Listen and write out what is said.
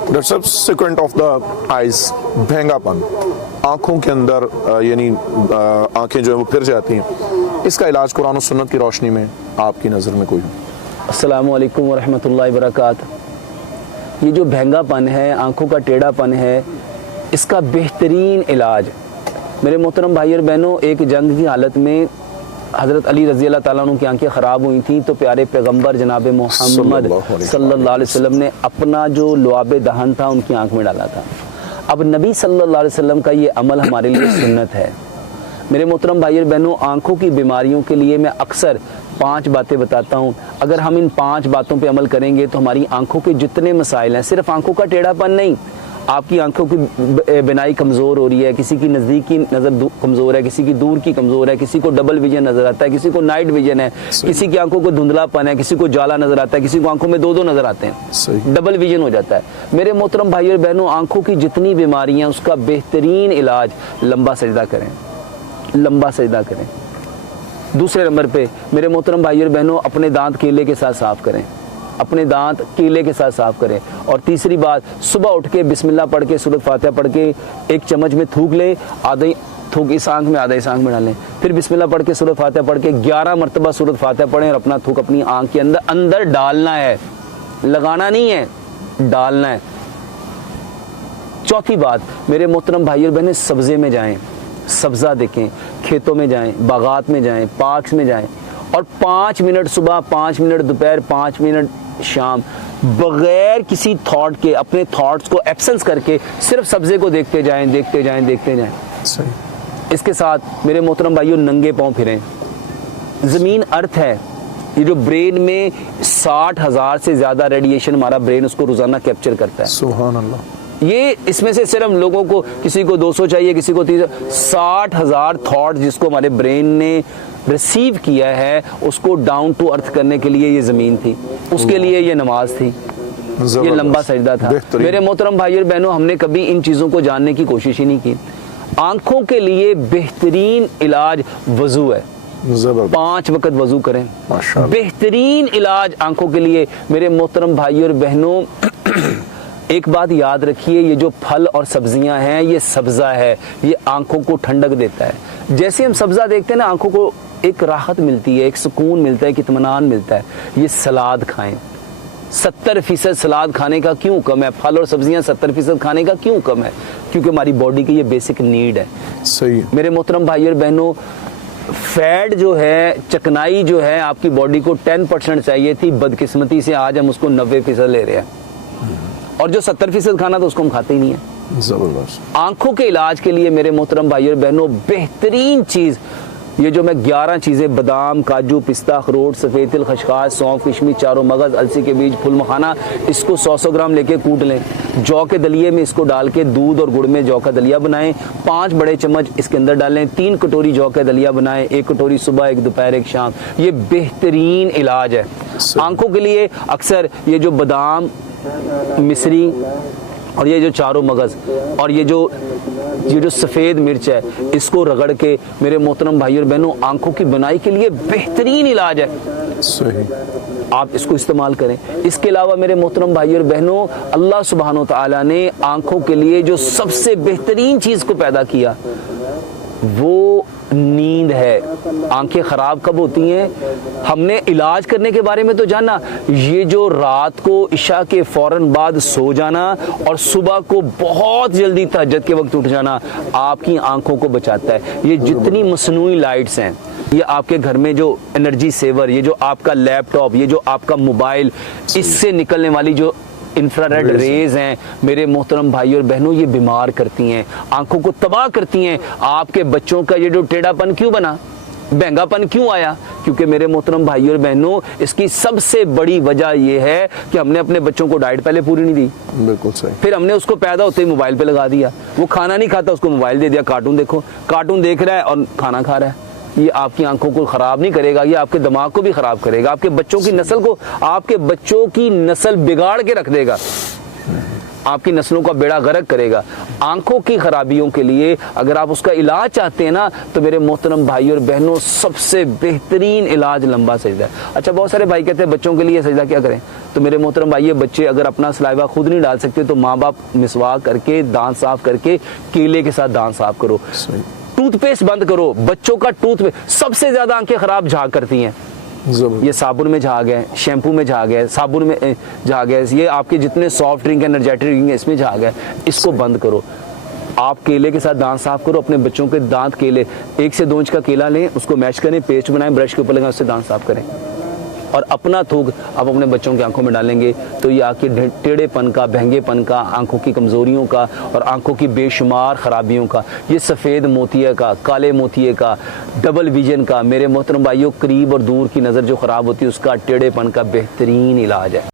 The subsequent of the eyes, भैंगापन आंखों के अंदर, यानी आंखें जो है वो फिर जाती हैं, इसका इलाज कुरान और सुन्नत की रोशनी में आपकी नज़र में कोई? अस्सलामु अलैकुम वरहमतुल्लाहि वबरकातुहू। ये जो भैंगापन है, आंखों का टेढ़ापन है, इसका बेहतरीन इलाज मेरे मोहतरम भाई और बहनों, एक जंग की हालत में हज़रत अली रज़ी अल्लाह ताला अन्हु की आंखें ख़राब हुई थी, तो प्यारे पैगंबर जनाब मोहम्मद सल्लल्लाहु अलैहि वसल्लम ने अपना जो लुआब दहन था उनकी आंख में डाला था। अब नबी सल्लल्लाहु अलैहि वसल्लम का ये अमल हमारे लिए सुन्नत है। मेरे मोहतरम भाई और बहनों, आंखों की बीमारियों के लिए मैं अक्सर 5 बातें बताता हूँ। अगर हम इन 5 बातों पे अमल करेंगे तो हमारी आंखों के जितने मसाइल हैं, सिर्फ आंखों का टेढ़ापन नहीं, आपकी आंखों की बिनाई कमज़ोर हो रही है, किसी की नज़दीक की नज़र कमज़ोर है, किसी की दूर की कमज़ोर है, किसी को डबल विजन नज़र आता है, किसी को नाइट विजन है, किसी की आंखों को धुंधलापन है, किसी को जाला नज़र आता है, किसी को आंखों में 2-2 नज़र आते हैं, डबल विजन हो जाता है। मेरे मोहतरम भाई और बहनों, आंखों की जितनी बीमारियाँ, उसका बेहतरीन इलाज लंबा सजदा करें, लंबा सजदा करें। दूसरे नंबर पे मेरे मोहतरम भाई और बहनों, अपने दांत केले के साथ साफ़ करें, अपने दांत केले के साथ साफ़ करें। और तीसरी बात, सुबह उठ के बिस्मिल्लाह पढ़ के, सूरत फातिहा पढ़ के 1 चम्मच में थूक ले, आधा थूक इस आंख में, आधा इस आंख में डालें, फिर बिस्मिल्लाह पढ़ के सूरत फातिहा पढ़ के 11 मरतबा सूरत फातिहा पढ़ें और अपना थूक अपनी आंख के अंदर अंदर डालना है, लगाना नहीं है, डालना है। चौथी बात, मेरे मोहतरम भाई और बहनें, सब्ज़े में जाएँ, सब्ज़ा देखें, खेतों में जाएँ, बागात में जाएँ, पार्क्स में जाएँ और 5 मिनट सुबह, 5 मिनट दोपहर, 5 मिनट शाम, बगैर किसी थॉट के, अपने थॉट्स को एब्सेंस करके सिर्फ सब्ज़े को देखते जाएं, देखते जाएं, देखते जाएं। सही। इसके साथ मेरे मोहतरम भाइयों, नंगे पाँव फिरें। ज़मीन अर्थ है, ये जो ब्रेन में 60,000 से ज़्यादा रेडिएशन हमारा ब्रेन उसको रोज़ाना कैप्चर करता है। सुभान अल्लाह। ये इसमें से सिर्फ लोगों को, किसी को 200 चाहिए, किसी को 300, 60,000 थॉट जिसको हमारे ब्रेन ने रिसीव किया है, उसको डाउन टू अर्थ करने के लिए ये ज़मीन थी, उसके लिए ये नमाज थी, ये लंबा सजदा था। मेरे मोहतरम भाई और बहनों, हमने कभी इन चीज़ों को जानने की कोशिश ही नहीं की। आंखों के लिए बेहतरीन इलाज वज़ू है, 5 वक्त वज़ू करें, बेहतरीन इलाज आंखों के लिए। मेरे मोहतरम भाई और बहनों, एक बात याद रखिए, ये जो फल और सब्जियां हैं, ये सब्ज़ा है, ये आंखों को ठंडक देता है। जैसे हम सब्ज़ा देखते हैं ना, आंखों को एक राहत मिलती है, एक सुकून मिलता है, एक इत्मीनान मिलता है। ये सलाद खाएं, 70% सलाद खाने का क्यों कम है, फल और सब्जियां 70% खाने का क्यों कम है? क्योंकि हमारी बॉडी की ये बेसिक नीड है। सही। मेरे मोहतरम भाई और बहनों, फैट जो है, चिकनाई जो है, आपकी बॉडी को 10% चाहिए थी, बदकिस्मती से आज हम उसको 90% ले रहे हैं, और जो 70% खाना तो उसको हम खाते ही नहीं है। जबरदस्त। आंखों के इलाज के लिए मेरे मोहतरम भाई और बहनों, बेहतरीन चीज़, ये जो मैं 11 चीज़ें, बादाम, काजू, पिस्ता, अखरोट, सफ़ेद तिल, खशखाश, सौंफ, किशमिश, चारों मगज़, अलसी के बीज, फुल मखाना, इसको 100-100 ग्राम लेके कूट लें। जौ के दलिए में इसको डाल के दूध और गुड़ में जौ का दलिया बनाएं, 5 बड़े चम्मच इसके अंदर डालें, 3 कटोरी जौ का दलिया बनाएं, 1 कटोरी सुबह, 1 दोपहर, 1 शाम। ये बेहतरीन इलाज है आंखों के लिए। अक्सर ये जो बादाम, मिश्री और ये जो चारों मगज़ और ये जो सफ़ेद मिर्च है, इसको रगड़ के मेरे मोहतरम भाई और बहनों, आंखों की बनाई के लिए बेहतरीन इलाज है। सही। आप इसको इस्तेमाल करें। इसके अलावा मेरे मोहतरम भाई और बहनों, अल्लाह सुब्हानो व तआला ने आंखों के लिए जो सबसे बेहतरीन चीज़ को पैदा किया, वो नींद है। आंखें ख़राब कब होती हैं? हमने इलाज करने के बारे में तो जाना, ये जो रात को इशा के फ़ौरन बाद सो जाना और सुबह को बहुत जल्दी तहज्जुद के वक्त उठ जाना, आपकी आंखों को बचाता है। ये जितनी मसनूई लाइट्स हैं, ये आपके घर में जो एनर्जी सेवर, ये जो आपका लैपटॉप, ये जो आपका मोबाइल, इससे निकलने वाली जो इंफ्रारेड रेज हैं, मेरे मोहतरम भाई और बहनों, ये बीमार करती हैं, आंखों को तबाह करती हैं। आपके बच्चों का ये जो टेढ़ापन क्यों बना, भैंगापन क्यों आया? क्योंकि मेरे मोहतरम भाई और बहनों, इसकी सबसे बड़ी वजह ये है कि हमने अपने बच्चों को डाइट पहले पूरी नहीं दी। बिल्कुल सही। फिर हमने उसको पैदा होते ही मोबाइल पे लगा दिया, वो खाना नहीं खाता, उसको मोबाइल दे दिया, कार्टून देखो, कार्टून देख रहा है और खाना खा रहा है। ये आपकी आंखों को ख़राब नहीं करेगा, ये आपके दिमाग को भी ख़राब करेगा, आपके बच्चों की नस्ल को, आपके बच्चों की नस्ल बिगाड़ के रख देगा, आपकी नस्लों का बेड़ा गर्क करेगा। आंखों की खराबियों के लिए अगर आप उसका इलाज चाहते हैं ना, तो मेरे मोहतरम भाई और बहनों, सबसे बेहतरीन इलाज लंबा सजदा है। अच्छा, बहुत सारे भाई कहते हैं बच्चों के लिए सजदा क्या करें? तो मेरे मोहतरम भाई, ये बच्चे अगर अपना सलाइवा खुद नहीं डाल सकते तो माँ बाप मिसवाक करके, दांत साफ करके, केले के साथ दांत साफ करो। टूथपेस्ट बंद करो। बच्चों का टूथपेस्ट, सबसे ज्यादा आंखें खराब झाग करती हैं। ये साबुन में झाग है, शैम्पू में झाग है, साबुन में झाग है, ये आपके जितने सॉफ्ट ड्रिंक, एनर्जेटिक ड्रिंक है, इसमें झाग है। इसको बंद करो। आप केले के साथ दांत साफ करो। अपने बच्चों के दांत, केले 1 से 2 इंच का केला लें, उसको मैश करें, पेस्ट बनाएं, ब्रश के ऊपर लगाएं, उससे दांत साफ करें। और अपना थूक आप अपने बच्चों की आंखों में डालेंगे तो ये आपके टेढ़ेपन का, भंगेपन का, आंखों की कमजोरियों का और आंखों की बेशुमार खराबियों का, ये सफ़ेद मोतिया का, काले मोतिये का, डबल विजन का, मेरे मोहतरम भाइयों, करीब और दूर की नज़र जो ख़राब होती है उसका, टेढ़ेपन का बेहतरीन इलाज है।